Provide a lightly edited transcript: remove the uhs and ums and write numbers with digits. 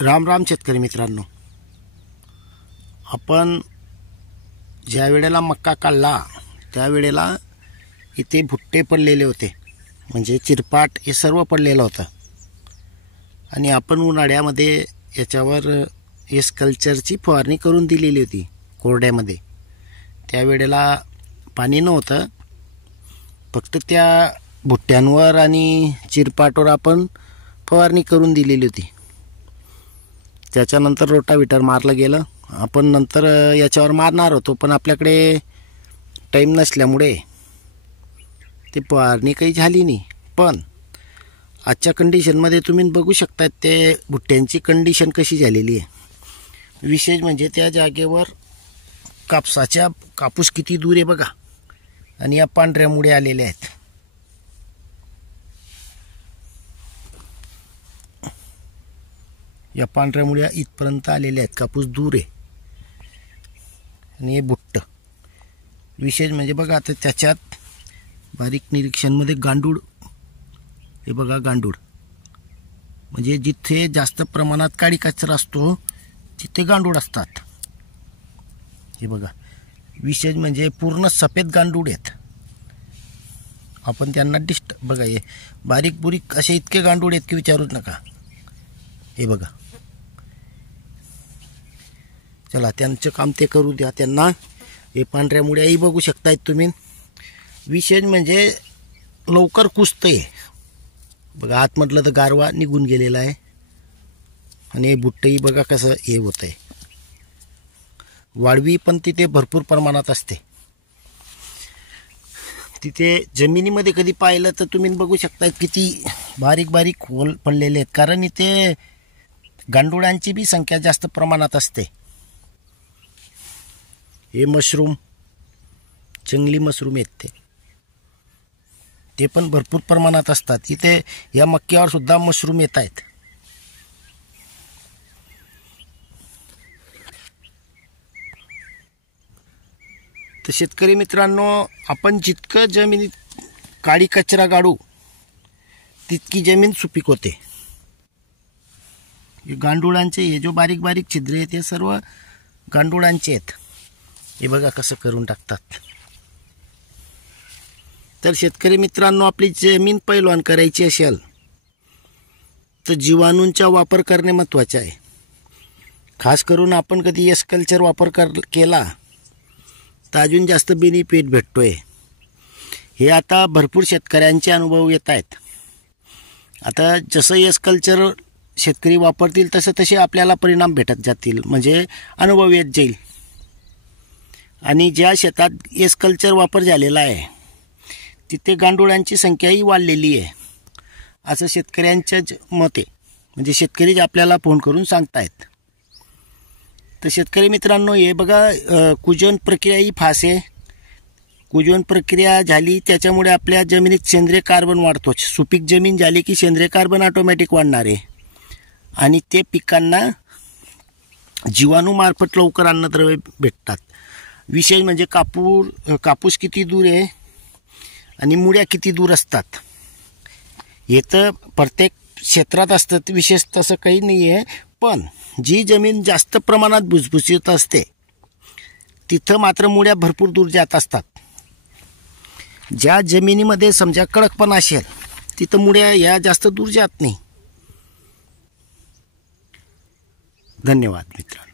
राम राम शेतकरी मित्रांनो, आपण ज्या वेळेला मक्का काढला त्यावेळेला इथे भुट्टे पडलेले होते, म्हणजे चिरपाट हे सर्व पडलेलं होतं. आणि आपण उन्हाळ्यामध्ये याच्यावर एस कल्चरची फवारणी करून दिलेली होती कोरड्यामध्ये. त्यावेळेला पाणी नव्हतं, फक्त त्या भुट्ट्यांवर आणि चिरपाटवर आपण फवारणी करून दिलेली होती. त्याच्यानंतर रोटाव्हिटर मारलं गेलं. आपण नंतर याच्यावर मारणार होतो, पण आपल्याकडे टाईम नसल्यामुळे ती फवारणी काही झाली नाही. पण आजच्या कंडिशनमध्ये तुम्ही बघू शकता ते भुट्ट्यांची कंडिशन कशी झालेली आहे. विशेष म्हणजे त्या जागेवर कापूस किती दूर आहे बघा, आणि या पांढऱ्या मुळे आलेल्या आहेत. या पांढऱ्या मुळ्या इथपर्यंत आलेल्या आहेत, कापूस दूर आहे. आणि हे बुट्ट विशेष म्हणजे बघा, आता त्याच्यात बारीक निरीक्षणमध्ये गांडूळ, हे बघा गांडूळ, म्हणजे जिथे जास्त प्रमाणात काळी कचरा असतो तिथे गांडूळ असतात. हे बघा, विशेष म्हणजे पूर्ण सफेद गांडूळ आहेत. आपण त्यांना बघा, हे बारीक बुरीक असे इतके गांडूळ आहेत की विचारूच नका. हे बघा, चला त्यांचं काम ते करू द्या त्यांना. हे पांढऱ्या मुळ्याही बघू शकतायत तुम्ही. विशेष म्हणजे लवकर कुजतंय बघा, आतमधलं तर गारवा निघून गेलेला आहे. आणि हे बुट्टही बघा कसं हे होत आहे. वाळवी पण तिथे भरपूर प्रमाणात असते. तिथे जमिनीमध्ये कधी पाहिलं तर तुम्ही बघू शकता किती बारीक बारीक होल पडलेले आहेत, कारण इथे गांडुळांची बी संख्या जास्त प्रमाणात असते. हे मशरूम, जंगली मशरूम आहेत ते पण भरपूर प्रमाणात असतात. इथे या मक्यावर सुद्धा मशरूम येत आहेत. तर शेतकरी मित्रांनो, आपण जितकं जमिनीत काळी कचरा गाडू तितकी जमीन सुपीक होते. हे गांडुळांचे हे जो बारीक बारीक छिद्रे आहेत ते सर्व गांडुळांचे आहेत. हे बघा कसं करून टाकतात. तर शेतकरी मित्रांनो, आपली जमीन पैलवान करायची असेल तर जीवाणूंचा वापर करणे महत्त्वाचे आहे. खास करून आपण कधी एस कल्चर वापर केला तर अजून जास्त बेनिफिट भेटतोय. हे आता भरपूर शेतकऱ्यांचे अनुभव येत आहेत. आता जसं एस कल्चर शेतकरी वापरतील तसे तसे आपल्याला परिणाम भेटत जातील, म्हणजे अनुभव येत जाईल. आणि ज्या शेतात एस कल्चर वापर झालेला आहे तिथे गांडुळांची संख्याही वाढलेली आहे, असं शेतकऱ्यांचं मत आहे. म्हणजे शेतकरी आपल्याला फोन करून सांगतायत. तर शेतकरी मित्रांनो, हे बघा, कुजन प्रक्रिया ही फास आहे. कुजन प्रक्रिया झाली त्याच्यामुळे आपल्या जमिनीत सेंद्रिय कार्बन वाढतो. सुपीक जमीन झाली की सेंद्रिय कार्बन ऑटोमॅटिक वाढणार आहे, आणि ते पिकांना जीवाणूमार्फत लवकर अन्नद्रव्य भेटतात. विशेष म्हणजे कापूस किती दूर आहे आणि मुळ्या किती दूर असतात हे तर प्रत्येक क्षेत्रात असतं, विशेष तसं काही नाही आहे. पण जी जमीन जास्त प्रमाणात भुसभुशीत असते तिथं मात्र मुळ्या भरपूर दूर जात असतात. ज्या जमिनीमध्ये समजा कडकपणा असेल तिथं मुळ्या या जास्त दूर जात नाही. धन्यवाद मित्रांनो.